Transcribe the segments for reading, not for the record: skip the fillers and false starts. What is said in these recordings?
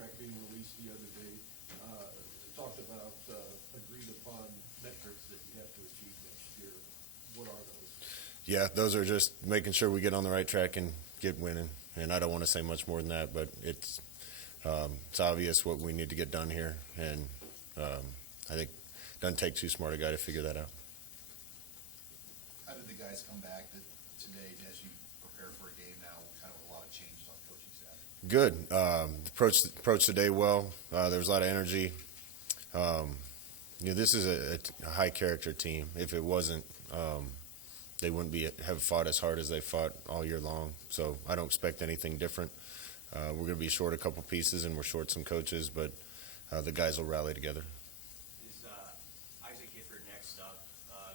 contract being released the other day talked about agreed upon metrics that you have to achieve next year. What are those? Yeah, those are just making sure we get on the right track and get winning. And I don't want to say much more than that, but it's obvious what we need to get done here. And I think it doesn't take too smart a guy to figure that out. How did the guys come back today as you prepare for a game now? Kind of a lot of changes on the coaching staff. Good. Approached the day well. There was a lot of energy. This is a high character team. If it wasn't, they wouldn't have fought as hard as they fought all year long. So I don't expect anything different. We're going to be short a couple pieces, and we're short some coaches, but the guys will rally together. Is Isaac Gifford next up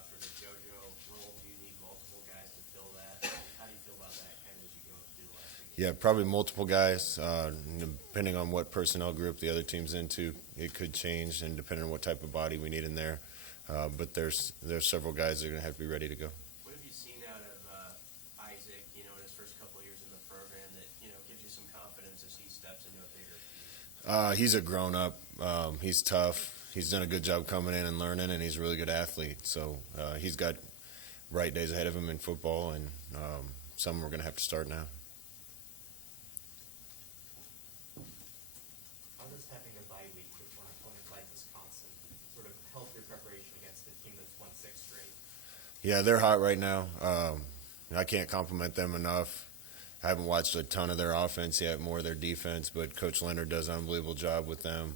for the JoJo role? Do you need multiple guys to fill that? How do you feel about that kind of as you go through the last week? Yeah, probably multiple guys. Depending on what personnel group the other team's into, it could change, and depending on what type of body we need in there. But there's several guys that are going to have to be ready to go. What have you seen out of Isaac, in his first couple of years in the program that, gives you some confidence as he steps into a bigger piece? He's a grown-up. He's tough. He's done a good job coming in and learning, and he's a really good athlete. So he's got bright days ahead of him in football, and some we're going to have to start now. How does having a bye week with one opponent like Wisconsin sort of help your preparation against the team that's won 6 straight? Yeah, they're hot right now. I can't compliment them enough. I haven't watched a ton of their offense yet, more of their defense, but Coach Leonard does an unbelievable job with them.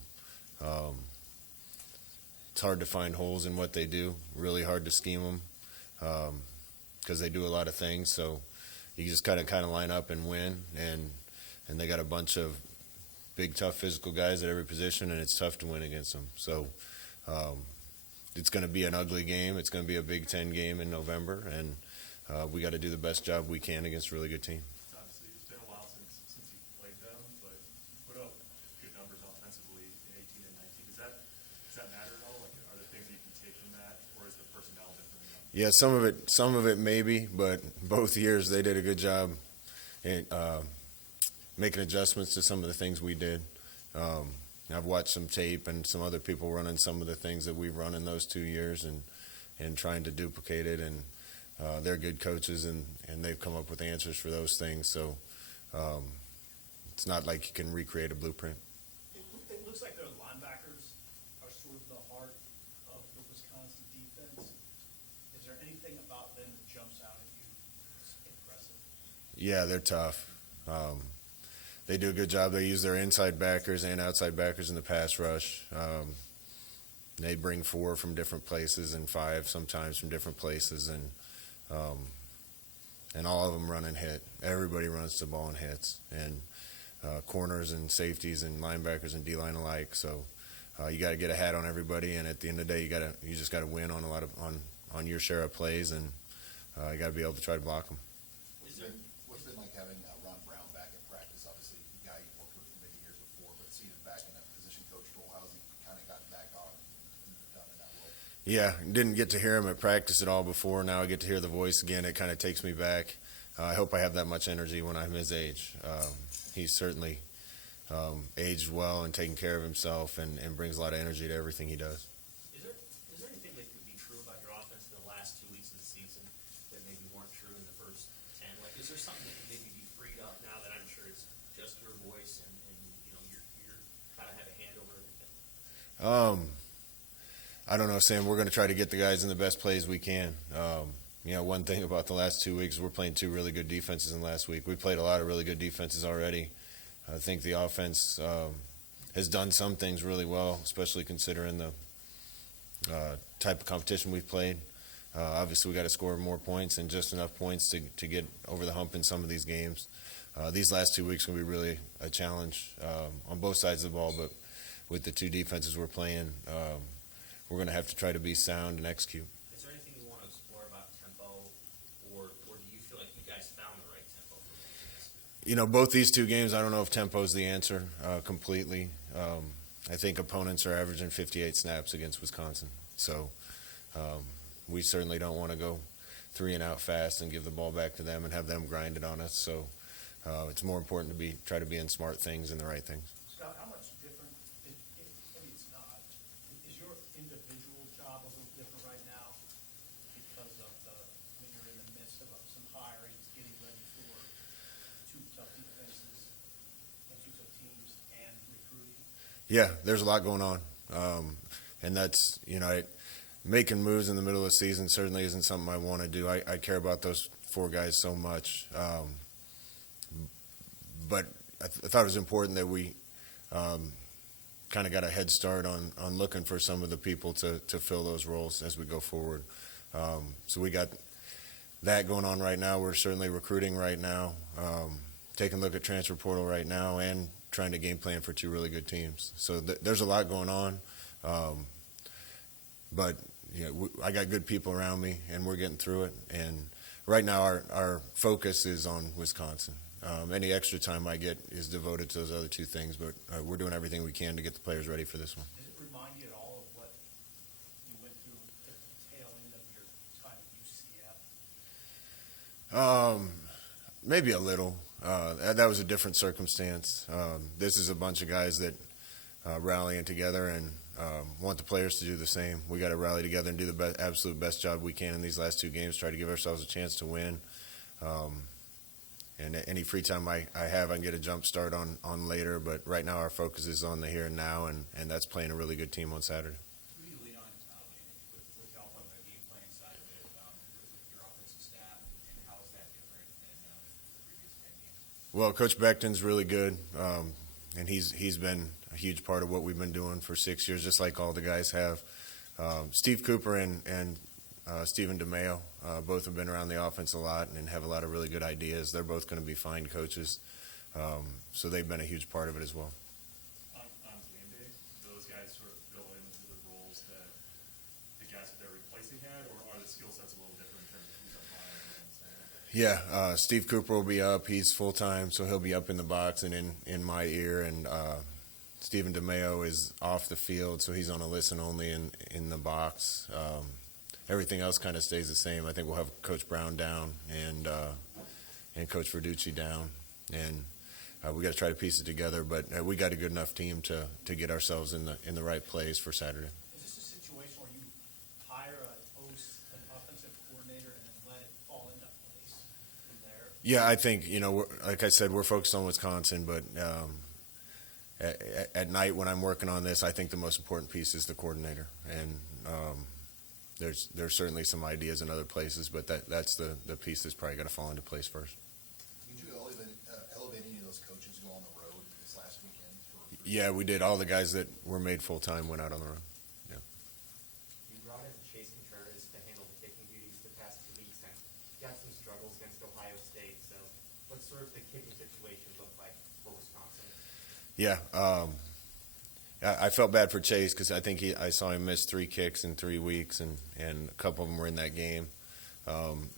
It's hard to find holes in what they do, really hard to scheme them because they do a lot of things. So you just kind of line up and win, and they got a bunch of big, tough physical guys at every position, and it's tough to win against them. So it's going to be an ugly game. It's going to be a Big Ten game in November, and we got to do the best job we can against a really good team. Obviously, it's been a while since you played them, but you put up good numbers offensively in 18 and 19. Does that matter at all? Like, are there things that you can take from that, or is the personnel different enough? Yeah, some of it maybe, but both years they did a good job in making adjustments to some of the things we did. I've watched some tape and some other people running some of the things that we've run in those 2 years and trying to duplicate it. And they're good coaches, and they've come up with answers for those things. So it's not like you can recreate a blueprint. It looks like the linebackers are sort of the heart of the Wisconsin defense. Is there anything about them that jumps out at you that's impressive? Yeah, they're tough. They do a good job. They use their inside backers and outside backers in the pass rush. They bring 4 from different places and 5 sometimes from different places, and all of them run and hit. Everybody runs the ball and hits, and corners and safeties and linebackers and D-line alike. So you got to get a hat on everybody, and at the end of the day, you just got to win on on your share of plays, and you got to be able to try to block them. What's it been like having Ron Brown back at practice? Obviously, a guy you worked with for many years before, but seeing him back in that position coach role, how's he kind of gotten back on and done in that role? Yeah, didn't get to hear him at practice at all before. Now I get to hear the voice again. It kind of takes me back. I hope I have that much energy when I'm his age. He's certainly aged well and taken care of himself and brings a lot of energy to everything he does. Is there anything that could be true about your offense in the last 2 weeks of the season that maybe weren't true in the first 10? Like, is there something that can maybe be freed up now that I'm sure it's just your voice and you're kind of have a hand over everything? I don't know, Sam. We're going to try to get the guys in the best plays we can. One thing about the last 2 weeks, we're playing 2 really good defenses in the last week. We played a lot of really good defenses already. I think the offense has done some things really well, especially considering the type of competition we've played. Obviously, we got to score more points and just enough points to get over the hump in some of these games. These last 2 weeks are going to be really a challenge on both sides of the ball, but with the 2 defenses we're playing, we're going to have to try to be sound and execute. Is there anything you want to explore about tempo, or do you feel like you guys found the right tempo for this? Both these 2 games, I don't know if tempo is the answer completely. I think opponents are averaging 58 snaps against Wisconsin. So we certainly don't want to go 3 and out fast and give the ball back to them and have them grind it on us. So it's more important to try to be in smart things and the right things. Scott, how much Yeah, there's a lot going on, and that's making moves in the middle of the season certainly isn't something I want to do. I care about those 4 guys so much, but I thought it was important that we kind of got a head start on looking for some of the people to fill those roles as we go forward. So we got that going on right now. We're certainly recruiting right now, taking a look at transfer portal right now, and trying to game plan for 2 really good teams. So there's a lot going on, but I got good people around me, and we're getting through it. And right now our focus is on Wisconsin. Any extra time I get is devoted to those other 2 things, but we're doing everything we can to get the players ready for this one. Does it remind you at all of what you went through at the tail end of your time at UCF? Maybe a little. That was a different circumstance. This is a bunch of guys that rallying together and want the players to do the same. We got to rally together and do the absolute best job we can in these last 2 games, try to give ourselves a chance to win. And any free time I have, I can get a jump start on later. But right now our focus is on the here and now, and that's playing a really good team on Saturday. Who do you lean on with help on the game planning side of it with your offensive staff, and how is that different than the previous 10 games? Well, Coach Beckton's really good, and he's been a huge part of what we've been doing for 6 years, just like all the guys have. Steve Cooper and Stephen DeMeo both have been around the offense a lot and have a lot of really good ideas. They're both going to be fine coaches, so they've been a huge part of it as well. On game day, those guys sort of fill into the roles that the guys that they're replacing had, or are the skill sets a little different in terms of who's up high and who's on the Yeah, Steve Cooper will be up. He's full-time, so he'll be up in the box and in my ear. And Stephen DeMeo is off the field, so he's on a listen only in the box. Everything else kind of stays the same. I think we'll have Coach Brown down and Coach Verducci down. And we got to try to piece it together, but we got a good enough team to get ourselves in the right place for Saturday. Is this a situation where you hire an offensive coordinator and then let it fall into place from there? Yeah, I think, like I said, we're focused on Wisconsin, but at night when I'm working on this, I think the most important piece is the coordinator. And there's certainly some ideas in other places, but that's the piece that's probably got to fall into place first. Did you elevate any of those coaches go on the road this last weekend? Yeah, we did. All the guys that were made full-time went out on the road. Yeah. You brought in Chase Contreras to handle the kicking duties the past 2 weeks, and you had some struggles against Ohio State. So what's sort of the kicking situation look like for Wisconsin? Yeah, I felt bad for Chase because I think I saw him miss 3 kicks in 3 weeks, and a couple of them were in that game.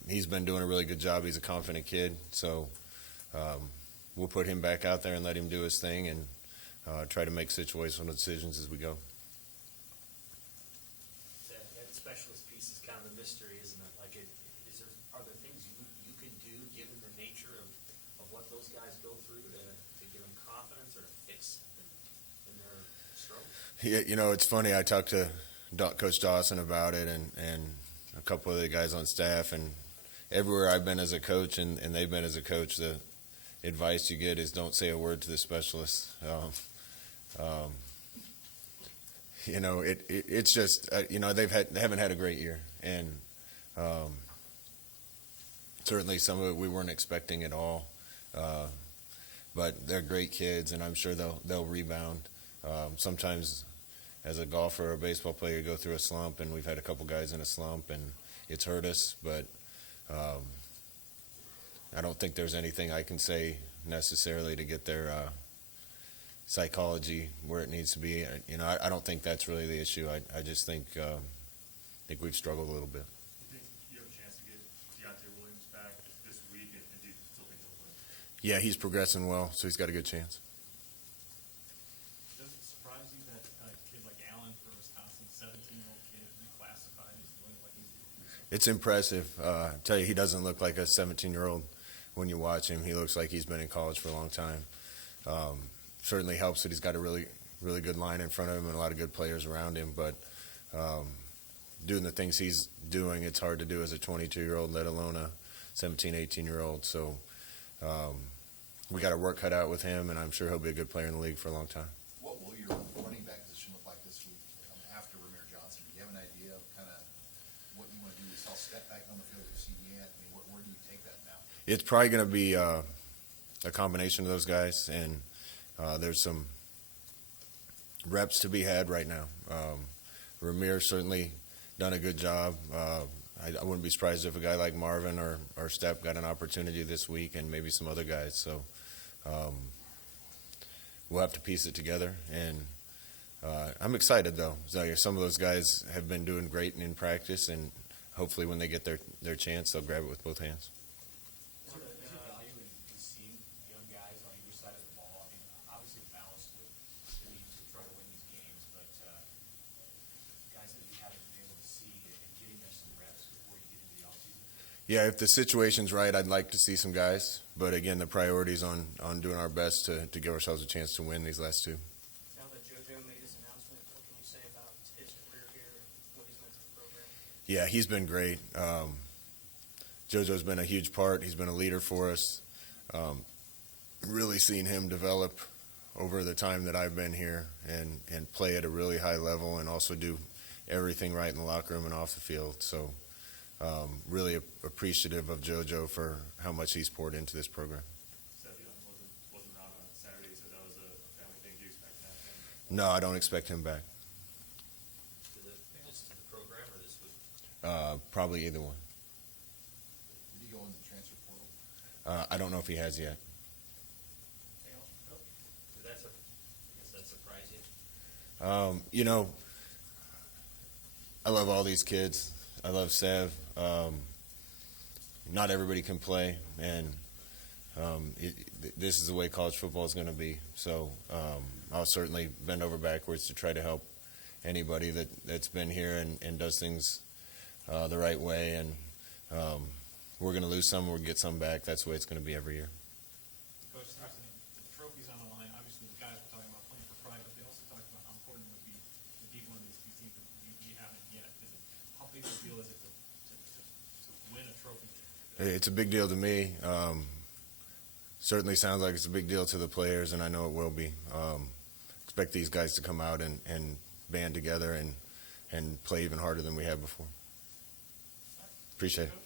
He's been doing a really good job. He's a confident kid, so we'll put him back out there and let him do his thing and try to make situational decisions as we go. That specialist piece is kind of a mystery, isn't it? Like, are there things you can do, given the nature of what those guys go through, to give them confidence or to fix in their stroke? Yeah, it's funny. I talked to Coach Dawson about it and a couple of the guys on staff, and everywhere I've been as a coach and they've been as a coach, the advice you get is don't say a word to the specialists. It's just they haven't had a great year, and certainly some of it we weren't expecting at all. But they're great kids, and I'm sure they'll rebound. Sometimes, as a golfer or a baseball player, you go through a slump, and we've had a couple guys in a slump, and it's hurt us. But I don't think there's anything I can say necessarily to get their psychology where it needs to be. I don't think that's really the issue. I just think we've struggled a little bit. Do you think you have a chance to get Deontay Williams back this week, and do you still think he'll play? Yeah, he's progressing well, so he's got a good chance. Does it surprise you that a kid like Allen for Wisconsin, 17-year-old kid, reclassified, is doing what he's doing? It's impressive. I tell you, he doesn't look like a 17-year-old when you watch him. He looks like he's been in college for a long time. Certainly helps that he's got a really, really good line in front of him and a lot of good players around him. But doing the things he's doing, it's hard to do as a 22-year-old, let alone a 17, 18-year-old. So we got our work cut out with him, and I'm sure he'll be a good player in the league for a long time. What will your step back on the field we've seen yet? I mean, where do you take that now? It's probably going to be a combination of those guys, and there's some reps to be had right now. Ramir's certainly done a good job. I wouldn't be surprised if a guy like Marvin or Step got an opportunity this week, and maybe some other guys. So we'll have to piece it together. And I'm excited, though. Some of those guys have been doing great in practice, and hopefully when they get their chance, they'll grab it with both hands. Is there value in seeing young guys on either side of the ball? I mean, obviously balanced with the need to try to win these games, but guys that you haven't been able to see and getting them some reps before you get into the offseason? Yeah, if the situation's right, I'd like to see some guys. But again, the priority's on doing our best to give ourselves a chance to win these last two. Now that JoJo made his announcement, what can you say about his career here and what he's meant to the program? Yeah, he's been great. JoJo's been a huge part. He's been a leader for us. Really seen him develop over the time that I've been here and play at a really high level and also do everything right in the locker room and off the field. So really appreciative of JoJo for how much he's poured into this program. Sevion wasn't around on Saturday, so that was a family thing. Do you expect that? No, I don't expect him back. Just to the program or this week? Probably either one. Did he go in the transfer portal? I don't know if he has yet. Anything else, Coach? Did that, I guess that surprise you? I love all these kids. I love Sev. Not everybody can play, and this is the way college football is going to be. So I'll certainly bend over backwards to try to help anybody that's been here and does things the right way. And we're going to lose some, we'll get some back. That's the way it's going to be every year. Coach Sarson, the trophy's on the line. Obviously, the guys were talking about playing for pride, but they also talked about how important it would be to beat one of these two teams that you haven't yet. How big a deal is it to win a trophy? It's a big deal to me. Certainly sounds like it's a big deal to the players, and I know it will be. Expect these guys to come out and band together and play even harder than we have before. Appreciate it.